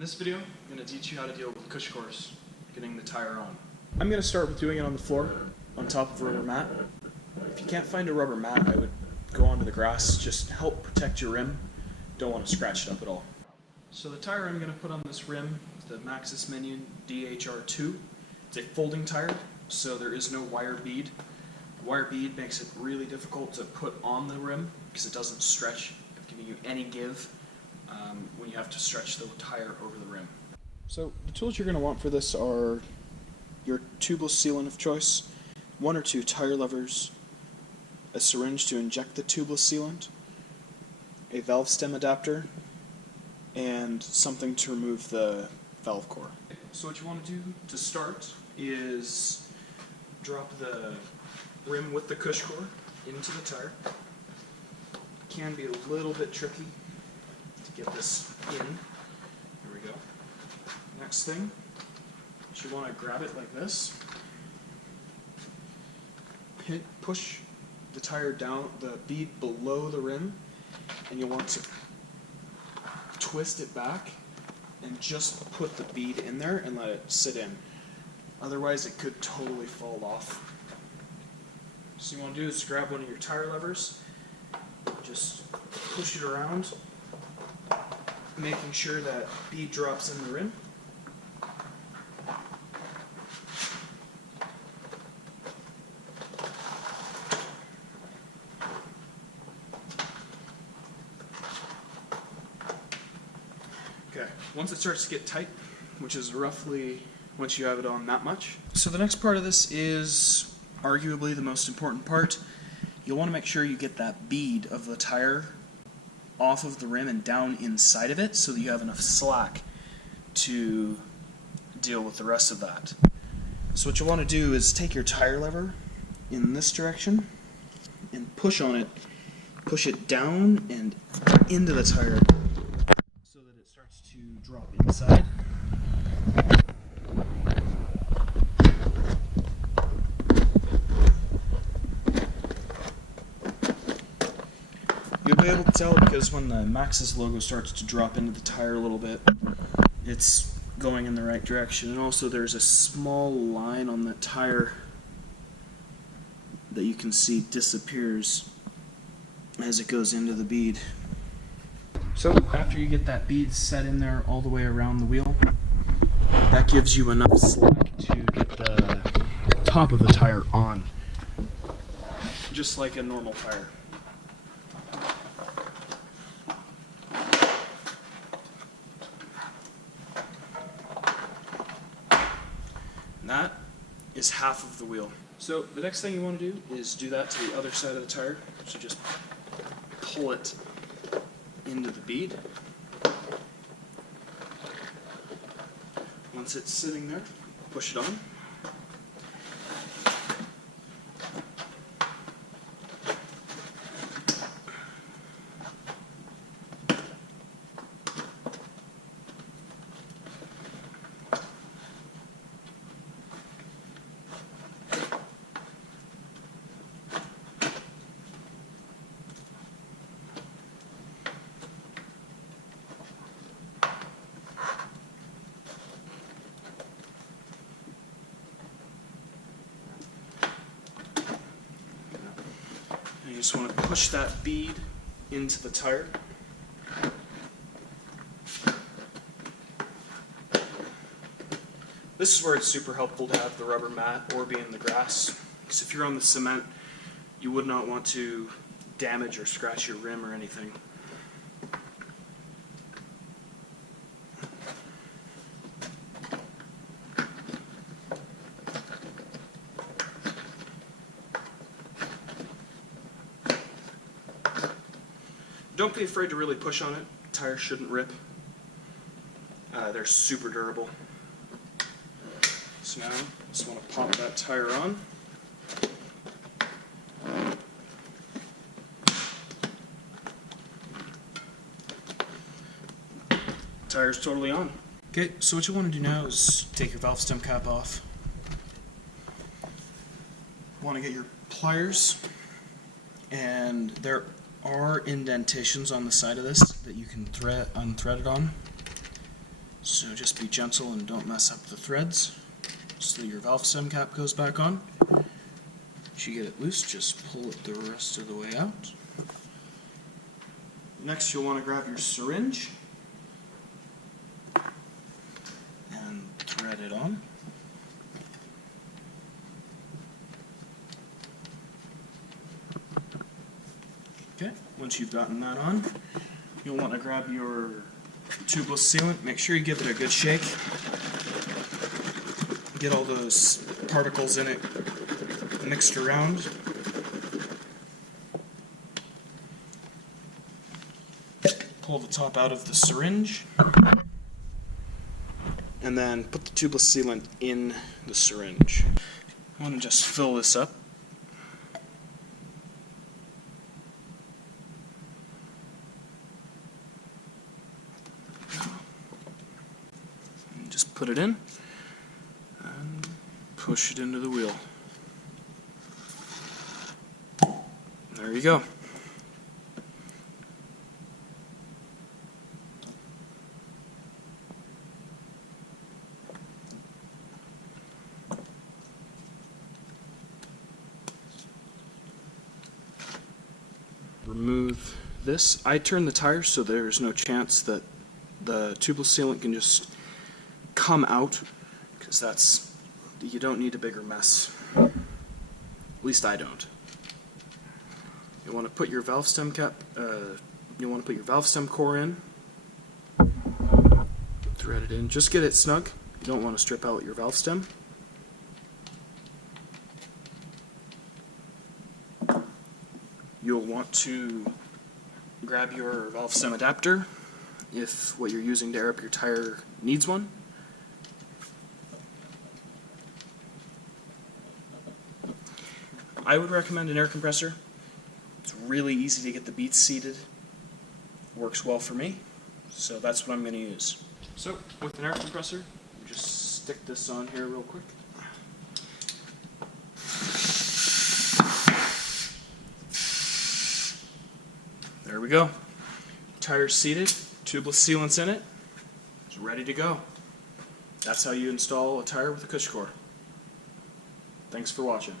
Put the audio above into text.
In this video, I'm going to teach you how to deal with CushCores, getting the tire on. I'm going to start with doing it on the floor, on top of a rubber mat. If you can't find a rubber mat, I would go onto the grass, just help protect your rim. Don't want to scratch it up at all. So the tire I'm going to put on this rim is the Maxxis Minion DHR2. It's a folding tire, so there is no wire bead. Wire bead makes it really difficult to put on the rim because it doesn't stretch, giving you any give when you have to stretch the tire over the rim. So the tools you're going to want for this are your tubeless sealant of choice, 1 or 2 tire levers, a syringe to inject the tubeless sealant, a valve stem adapter, and something to remove the valve core. So what you want to do to start is drop the rim with the CushCore into the tire. It can be a little bit tricky to get this in. Here we go. Next thing, you want to grab it like this. Push the tire down, the bead below the rim, and you'll want to twist it back and just put the bead in there and let it sit in. Otherwise it could totally fall off. So you want to do is grab one of your tire levers, just push it around, making sure that bead drops in the rim. Okay, once it starts to get tight, which is roughly once you have it on that much. So the next part of this is arguably the most important part. You'll want to make sure you get that bead of the tire off of the rim and down inside of it so that you have enough slack to deal with the rest of that. So what you'll want to do is take your tire lever in this direction and push on it, push it down and into the tire so that it starts to drop inside. You'll be able to tell because when the Maxxis logo starts to drop into the tire a little bit, it's going in the right direction. And also there's a small line on the tire that you can see disappears as it goes into the bead. So after you get that bead set in there all the way around the wheel, that gives you enough slack to get the top of the tire on, just like a normal tire. That is half of the wheel. So the next thing you want to do is do that to the other side of the tire. So just pull it into the bead. Once it's sitting there, push it on. You just want to push that bead into the tire. This is where it's super helpful to have the rubber mat or be in the grass, because if you're on the cement, you would not want to damage or scratch your rim or anything. Don't be afraid to really push on it. Tires shouldn't rip. They're super durable. So now, just want to pop that tire on. Tire's totally on. Okay, so what you want to do now is take your valve stem cap off. You want to get your pliers, and there are indentations on the side of this that you can unthread it on. So just be gentle and don't mess up the threads. So your valve stem cap goes back on. Once you get it loose, just pull it the rest of the way out. Next you'll want to grab your syringe and thread it on. Okay, once you've gotten that on, you'll want to grab your tubeless sealant. Make sure you give it a good shake. Get all those particles in it mixed around. Pull the top out of the syringe, and then put the tubeless sealant in the syringe. I want to just fill this up. And just put it in and push it into the wheel. There you go. Remove this. I turn the tires so there's no chance that the tubeless sealant can just come out, because you don't need a bigger mess. At least I don't. You want to put your valve stem cap. You want to put your valve stem core in. Thread it in. Just get it snug. You don't want to strip out your valve stem. You'll want to grab your valve stem adapter if what you're using to air up your tire needs one. I would recommend an air compressor. It's really easy to get the beads seated. Works well for me, so that's what I'm going to use. So with an air compressor, just stick this on here real quick. There we go. Tire's seated, tubeless sealant's in it. It's ready to go. That's how you install a tire with a CushCore. Thanks for watching.